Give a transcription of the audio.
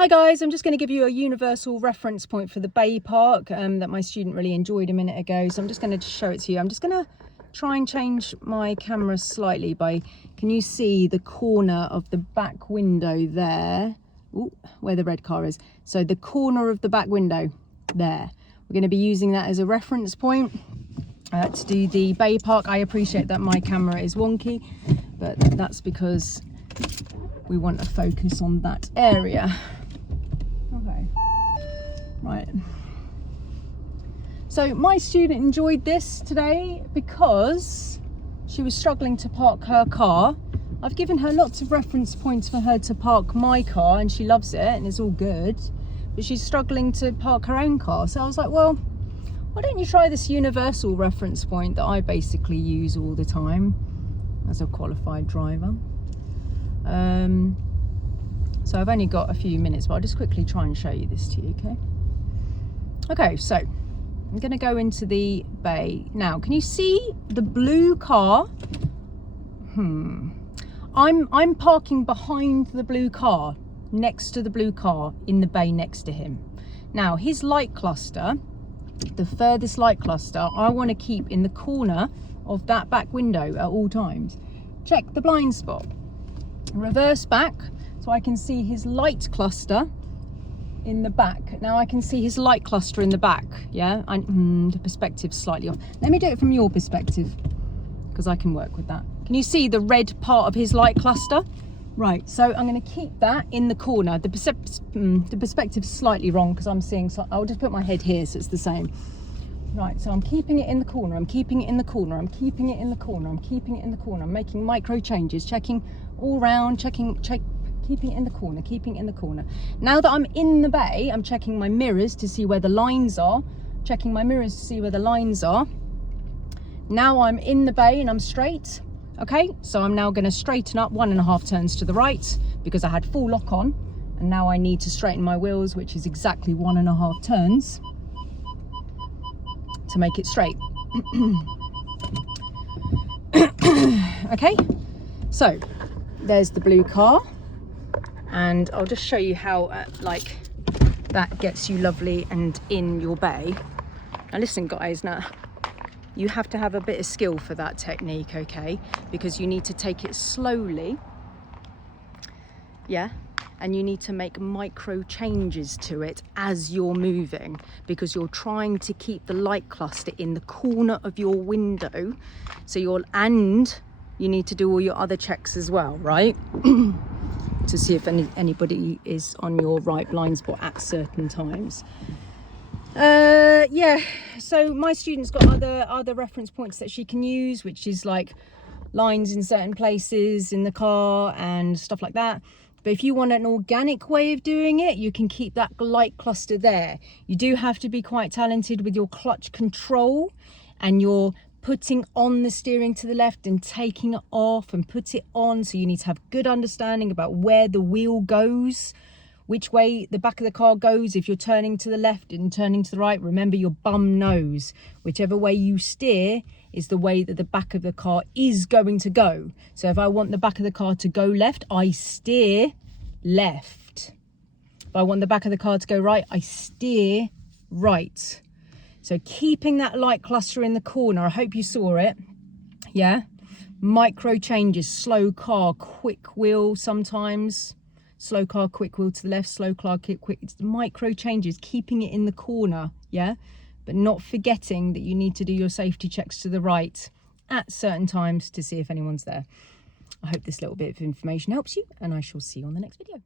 Hi guys, I'm just going to give you a universal reference point for the Bay Park that my student really enjoyed a minute ago. So I'm just going to show it to you. I'm just going to try and change my camera slightly can you see the corner of the back window there? Ooh, where the red car is. So the corner of the back window there. We're going to be using that as a reference point to do the Bay Park. I appreciate that my camera is wonky, but that's because we want to focus on that area. Okay, right. So my student enjoyed this today because she was struggling to park her car. I've given her lots of reference points for her to park my car and she loves it and it's all good, but she's struggling to park her own car. So I was like, well, why don't you try this universal reference point that I basically use all the time as a qualified driver. So I've only got a few minutes, but I'll just quickly try and show you this to you, okay? So I'm going to go into the bay. Now, can you see the blue car? I'm parking behind the blue car, next to the blue car, in the bay next to him. Now, his light cluster, the furthest light cluster, I want to keep in the corner of that back window at all times. Check the blind spot. Reverse back so I can see his light cluster in the back. Now I can see his light cluster in the back, yeah? The perspective's slightly off. Let me do it from your perspective because I can work with that. Can you see the red part of his light cluster? Right, so I'm going to keep that in the corner. The perspective's slightly wrong because I'm seeing, so I'll just put my head here so it's the same. Right, so I'm keeping it in the corner, I'm keeping it in the corner, I'm keeping it in the corner, I'm keeping it in the corner, I'm making micro changes, checking all round, keeping it in the corner, keeping it in the corner. Now that I'm in the bay, I'm checking my mirrors to see where the lines are, checking my mirrors to see where the lines are. Now I'm in the bay and I'm straight, okay? So I'm now gonna straighten up 1.5 turns to the right because I had full lock on, and now I need to straighten my wheels, which is exactly 1.5 turns. To make it straight. Okay, so there's the blue car, and I'll just show you how that gets you lovely and in your bay. Now listen guys, now you have to have a bit of skill for that technique, okay, because you need to take it slowly, yeah, and you need to make micro changes to it as you're moving because you're trying to keep the light cluster in the corner of your window. So and you need to do all your other checks as well, right? To see if anybody is on your right blind spot at certain times. Yeah, so my student's got other reference points that she can use, which is like lines in certain places in the car and stuff like that. But if you want an organic way of doing it, you can keep that light cluster there. You do have to be quite talented with your clutch control, and you're putting on the steering to the left and taking it off and put it on. So you need to have good understanding about where the wheel goes, which way the back of the car goes. If you're turning to the left and turning to the right, remember your bum nose. Whichever way you steer is the way that the back of the car is going to go. So if I want the back of the car to go left, I steer left. If I want the back of the car to go right, I steer right. So keeping that light cluster in the corner, I hope you saw it, yeah? Micro changes, slow car, quick wheel sometimes. Slow car, quick wheel to the left, slow car, quick, micro changes, keeping it in the corner, yeah? But not forgetting that you need to do your safety checks to the right at certain times to see if anyone's there. I hope this little bit of information helps you, and I shall see you on the next video.